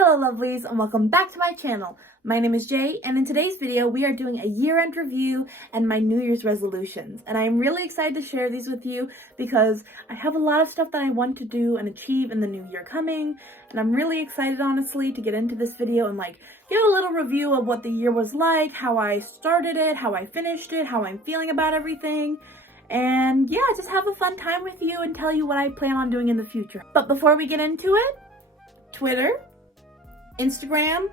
Hello lovelies and welcome back to my channel. My name is Jay and in today's video we are doing a year-end review and my New Year's resolutions. And I am really excited to share these with you because I have a lot of stuff that I want to do and achieve in the new year coming. And I'm really excited honestly to get into this video and give a little review of what the year was like, how I started it, how I finished it, how I'm feeling about everything. And yeah, just have a fun time with you and tell you what I plan on doing in the future. But before we get into it, Twitter, Instagram,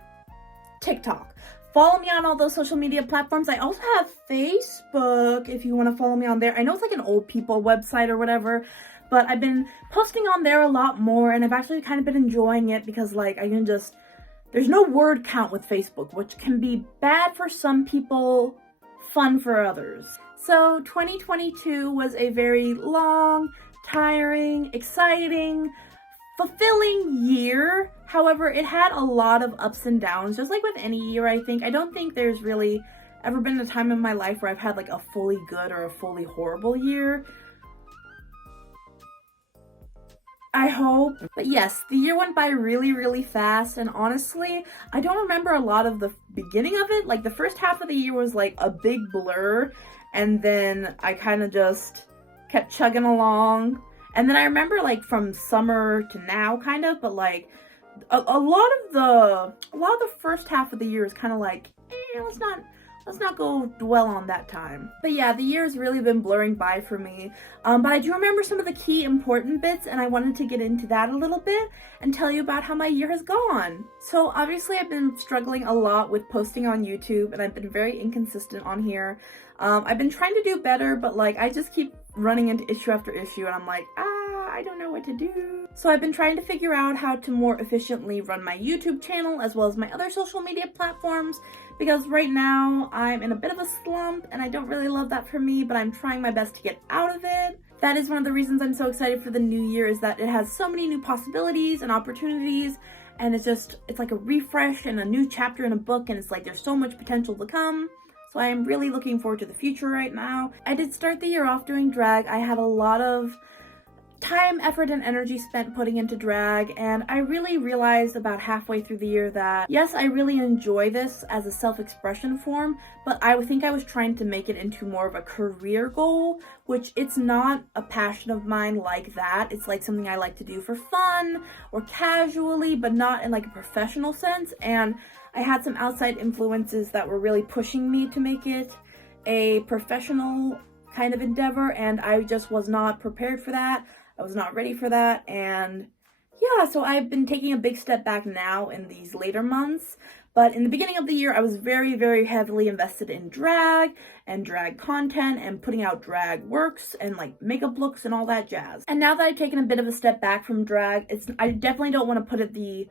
TikTok. Follow me on all those social media platforms. I also have Facebook if you want to follow me on there. I know it's like an old people website or whatever, but I've been posting on there a lot more and I've actually kind of been enjoying it because I can just, there's no word count with Facebook, which can be bad for some people, fun for others. So 2022 was a very long, tiring, exciting, fulfilling year. However, it had a lot of ups and downs, just like with any year, I think. I don't think there's really ever been a time in my life where I've had a fully good or a fully horrible year. I hope. But yes, the year went by really, really fast, and honestly, I don't remember a lot of the beginning of it. The first half of the year was a big blur, and then I kind of just kept chugging along. And then I remember from summer to now kind of, but a lot of the first half of the year is kind of let's not go dwell on that time. But yeah, the year's really been blurring by for me. But I do remember some of the key important bits and I wanted to get into that a little bit and tell you about how my year has gone. So obviously I've been struggling a lot with posting on YouTube and I've been very inconsistent on here. I've been trying to do better, but I just keep running into issue after issue and I'm I don't know what to do. So I've been trying to figure out how to more efficiently run my YouTube channel as well as my other social media platforms because right now I'm in a bit of a slump and I don't really love that for me, but I'm trying my best to get out of it. That is one of the reasons I'm so excited for the new year, is that it has so many new possibilities and opportunities, and it's like a refresh and a new chapter in a book, and it's there's so much potential to come. So I am really looking forward to the future right now. I did start the year off doing drag. I had a lot of time, effort, and energy spent putting into drag, and I really realized about halfway through the year that yes, I really enjoy this as a self-expression form, but I think I was trying to make it into more of a career goal, which it's not a passion of mine like that. It's something I like to do for fun or casually, but not in a professional sense. And I had some outside influences that were really pushing me to make it a professional kind of endeavor, and I just was not prepared for that. I was not ready for that, and yeah, so I've been taking a big step back now in these later months, but in the beginning of the year, I was very, very heavily invested in drag and drag content and putting out drag works and makeup looks and all that jazz. And now that I've taken a bit of a step back from drag, I definitely don't want to put the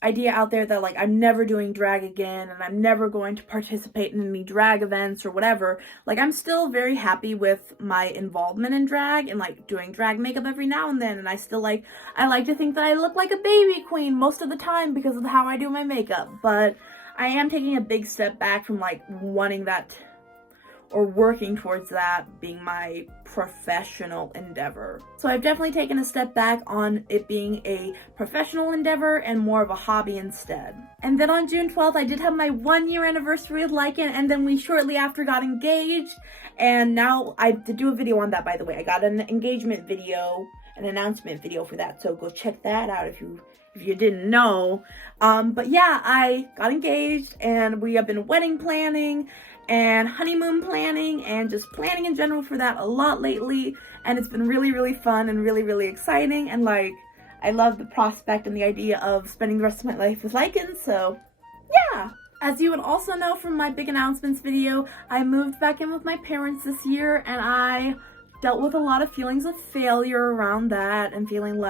idea out there that I'm never doing drag again and I'm never going to participate in any drag events or whatever. I'm still very happy with my involvement in drag and doing drag makeup every now and then, and I still I like to think that I look like a baby queen most of the time because of how I do my makeup, but I am taking a big step back from wanting that or working towards that being my professional endeavor. So I've definitely taken a step back on it being a professional endeavor and more of a hobby instead. And then on June 12th, I did have my 1-year anniversary with Lycan, and then we shortly after got engaged, and now I did do a video on that, by the way. I got an engagement video, an announcement video for that, so go check that out if you didn't know. But yeah, I got engaged and we have been wedding planning and honeymoon planning and just planning in general for that a lot lately, and it's been really, really fun and really, really exciting, and I love the prospect and the idea of spending the rest of my life with Lycan, so yeah. As you would also know from my big announcements video, I moved back in with my parents this year, and I dealt with a lot of feelings of failure around that and feeling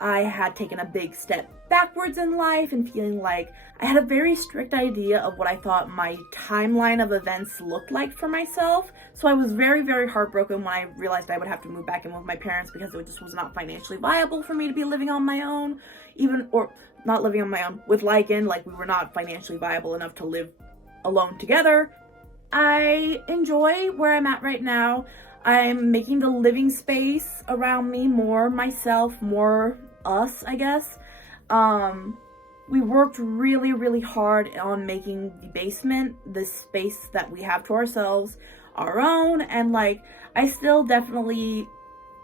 I had taken a big step backwards in life and feeling I had a very strict idea of what I thought my timeline of events looked like for myself. So I was very, very heartbroken when I realized I would have to move back in with my parents because it just was not financially viable for me to be living on my own, or not living on my own with Lycan. We were not financially viable enough to live alone together. I enjoy where I'm at right now. I'm making the living space around me more myself, more us, I guess. We worked really, really hard on making the basement, this space that we have to ourselves, our own, and like, I still definitely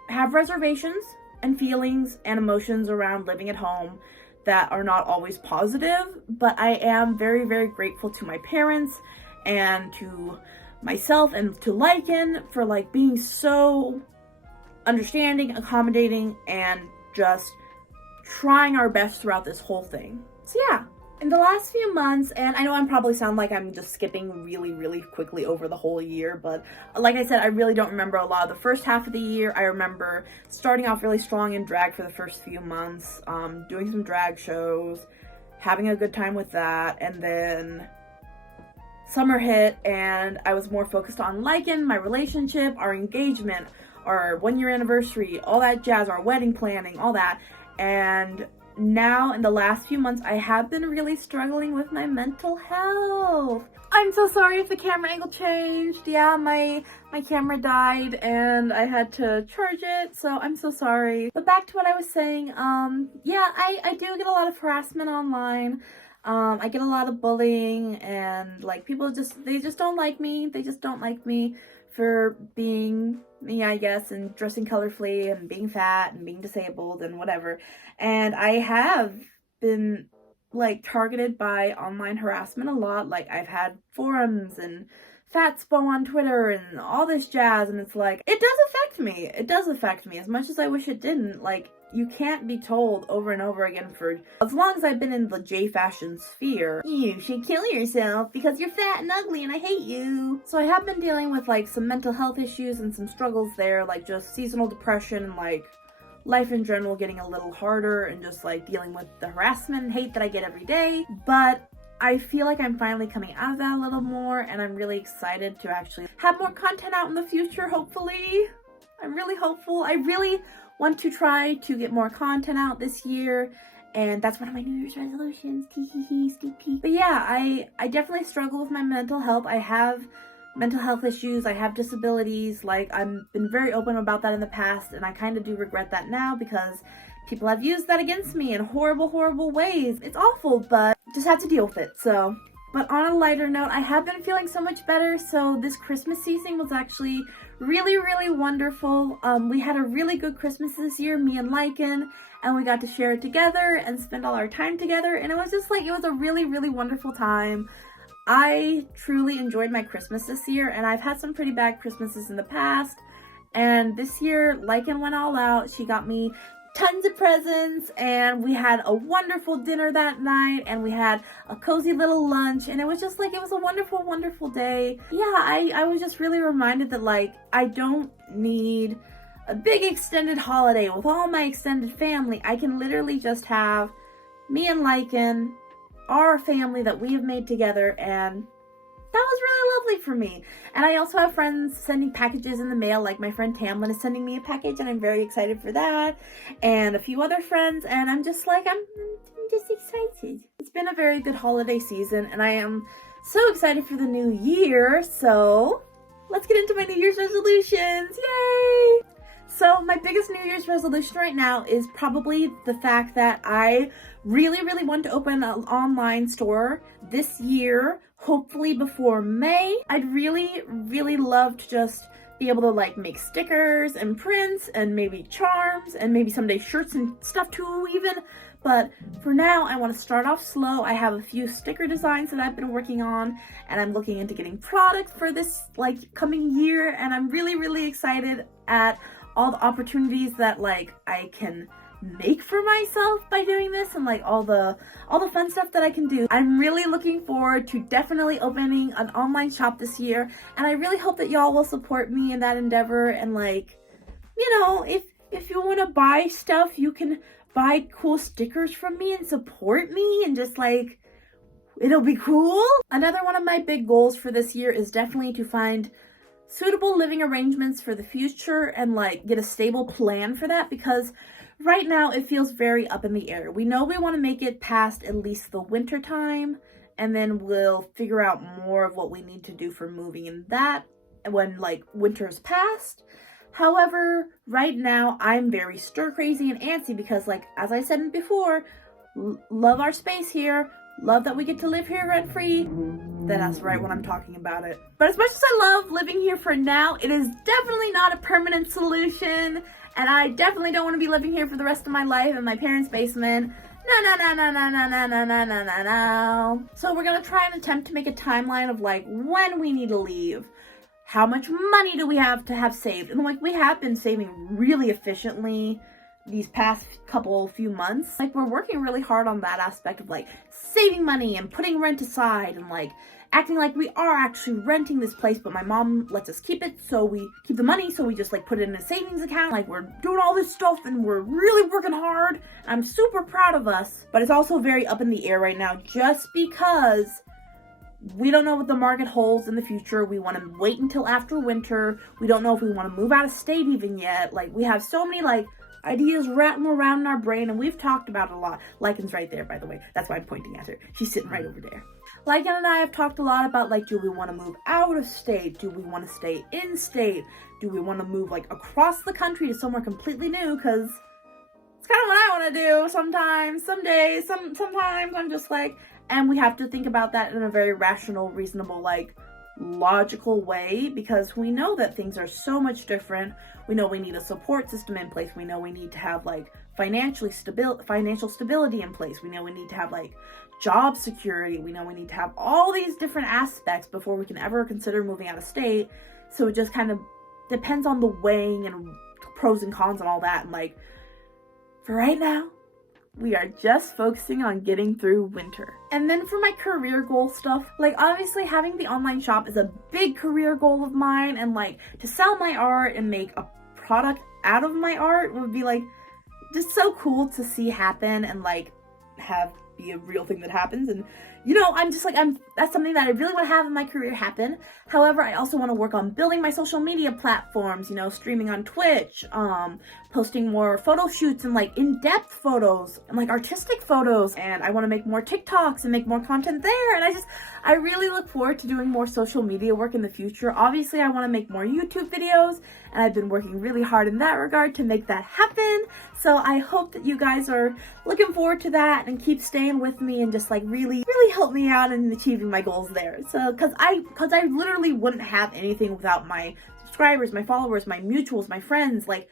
have reservations and feelings and emotions around living at home that are not always positive, but I am very, very grateful to my parents and to myself and to Lycan for like being so understanding, accommodating, and just trying our best throughout this whole thing. So yeah, in the last few months, and I know I'm probably sound like I'm just skipping really, really quickly over the whole year, but like I said, I really don't remember a lot of the first half of the year. I remember starting off really strong in drag for the first few months, doing some drag shows, having a good time with that, and then summer hit and I was more focused on Lycan, my relationship, our engagement, our 1-year anniversary, all that jazz, our wedding planning, all that. And now in the last few months, I have been really struggling with my mental health. I'm so sorry if the camera angle changed. Yeah, my camera died and I had to charge it, so I'm so sorry. But back to what I was saying, yeah, I do get a lot of harassment online. I get a lot of bullying and like people they just don't like me. They just don't like me for being me, I guess, and dressing colorfully and being fat and being disabled and whatever. And I have been like targeted by online harassment a lot. Like I've had forums and Fatspo on Twitter and all this jazz, and it's like, it does affect me. It does affect me as much as I wish it didn't. Like, you can't be told over and over again for as long as I've been in the J fashion sphere, you should kill yourself because you're fat and ugly and I hate you. So I have been dealing with like some mental health issues and some struggles there, like just seasonal depression and like life in general getting a little harder and just like dealing with the harassment and hate that I get every day. But I feel like I'm finally coming out of that a little more, and I'm really excited to actually have more content out in the future, hopefully. I'm really hopeful. I really want to try to get more content out this year, and that's one of my New Year's resolutions. Sneak peek. But yeah, I definitely struggle with my mental health. I have mental health issues. I have disabilities. Like, I've been very open about that in the past, and I kind of do regret that now because people have used that against me in horrible, horrible ways. It's awful, but just have to deal with it, so. But on a lighter note, I have been feeling so much better, so this Christmas season was actually really, really wonderful. We had a really good Christmas this year, me and Lycan, and we got to share it together and spend all our time together, and it was just like, it was a really, really wonderful time. I truly enjoyed my Christmas this year, and I've had some pretty bad Christmases in the past, and this year, Lycan went all out. She got me tons of presents, and we had a wonderful dinner that night, and we had a cozy little lunch, and it was just like, it was a wonderful, wonderful day. Yeah, I was just really reminded that like, I don't need a big extended holiday with all my extended family. I can literally just have me and Lycan, our family that we have made together, and that was really lovely for me. And I also have friends sending packages in the mail, like my friend Tamlin is sending me a package, and I'm very excited for that. And a few other friends, and I'm just like, I'm just excited. It's been a very good holiday season, and I am so excited for the new year. So let's get into my New Year's resolutions. Yay! So my biggest New Year's resolution right now is probably the fact that I really, really want to open an online store this year, hopefully before May. I'd really, really love to just be able to like make stickers and prints and maybe charms and maybe someday shirts and stuff too even. But for now, I want to start off slow. I have a few sticker designs that I've been working on, and I'm looking into getting products for this like coming year, and I'm really, really excited at all the opportunities that like I can make for myself by doing this, and like all the fun stuff that I can do. I'm really looking forward to definitely opening an online shop this year, and I really hope that y'all will support me in that endeavor. And like, you know, if you want to buy stuff, you can buy cool stickers from me and support me, and just like, it'll be cool. Another one of my big goals for this year is definitely to find suitable living arrangements for the future and like get a stable plan for that, because right now it feels very up in the air. We know we want to make it past at least the winter time, and then we'll figure out more of what we need to do for moving in that when like winter's past. However, right now I'm very stir crazy and antsy because, like, as I said before, love our space here, love that we get to live here rent-free, then that's right when I'm talking about it. But as much as I love living here for now, it is definitely not a permanent solution, and I definitely don't want to be living here for the rest of my life in my parents' basement. No. So we're gonna try and attempt to make a timeline of like when we need to leave. How much money do we have to have saved? And like we have been saving really efficiently these past few months. Like we're working really hard on that aspect of like saving money and putting rent aside and like acting like we are actually renting this place, but my mom lets us keep it, so we keep the money, so we just like put it in a savings account. Like we're doing all this stuff and we're really working hard. I'm super proud of us, but it's also very up in the air right now just because we don't know what the market holds in the future. We want to wait until after winter. We don't know if we want to move out of state even yet. Like we have so many like ideas rattling around in our brain, and we've talked about it a lot. Lycan's right there, by the way. That's why I'm pointing at her. She's sitting right over there. Lycan and I have talked a lot about like, do we want to move out of state? Do we want to stay in state? Do we want to move like across the country to somewhere completely new? Because it's kind of what I want to do sometimes, some days, sometimes I'm just like, and we have to think about that in a very rational, reasonable, like logical way, because we know that things are so much different. We know we need a support system in place. We know we need to have like financial stability in place. We know we need to have like job security. We know we need to have all these different aspects before we can ever consider moving out of state. So it just kind of depends on the weighing and pros and cons and all that. And like for right now, we are just focusing on getting through winter. And then for my career goal stuff, like obviously having the online shop is a big career goal of mine, and like to sell my art and make a product out of my art would be like just so cool to see happen and like be a real thing that happens. And you know, I'm just like, that's something that I really want to have in my career happen. However, I also want to work on building my social media platforms, you know, streaming on Twitch, posting more photo shoots and like in-depth photos and like artistic photos. And I want to make more TikToks and make more content there. And I really look forward to doing more social media work in the future. Obviously, I want to make more YouTube videos, and I've been working really hard in that regard to make that happen. So I hope that you guys are looking forward to that and keep staying with me and just like really help me out in achieving my goals there. So cause I literally wouldn't have anything without my subscribers, my followers, my mutuals, my friends. Like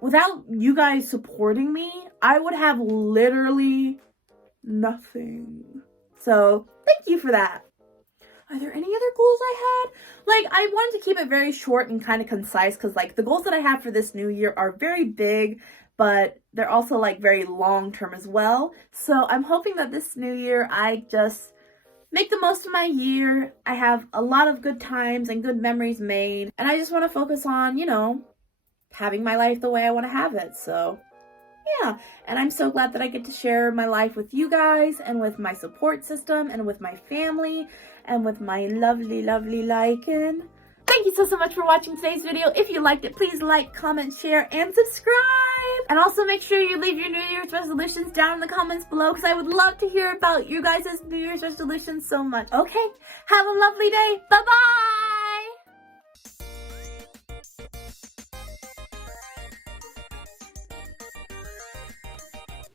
without you guys supporting me, I would have literally nothing. So thank you for that. Are there any other goals I had? Like, I wanted to keep it very short and kind of concise, because like the goals that I have for this new year are very big, but they're also like very long term as well. So I'm hoping that this new year I just make the most of my year. I have a lot of good times and good memories made, and I just want to focus on, you know, having my life the way I want to have it. So yeah, and I'm so glad that I get to share my life with you guys and with my support system and with my family and with my lovely Lycan. Thank you so much for watching today's video. If you liked it, please like, comment, share, and subscribe. And also make sure you leave your New Year's resolutions down in the comments below, because I would love to hear about you guys' New Year's resolutions so much. Okay, have a lovely day. Bye-bye!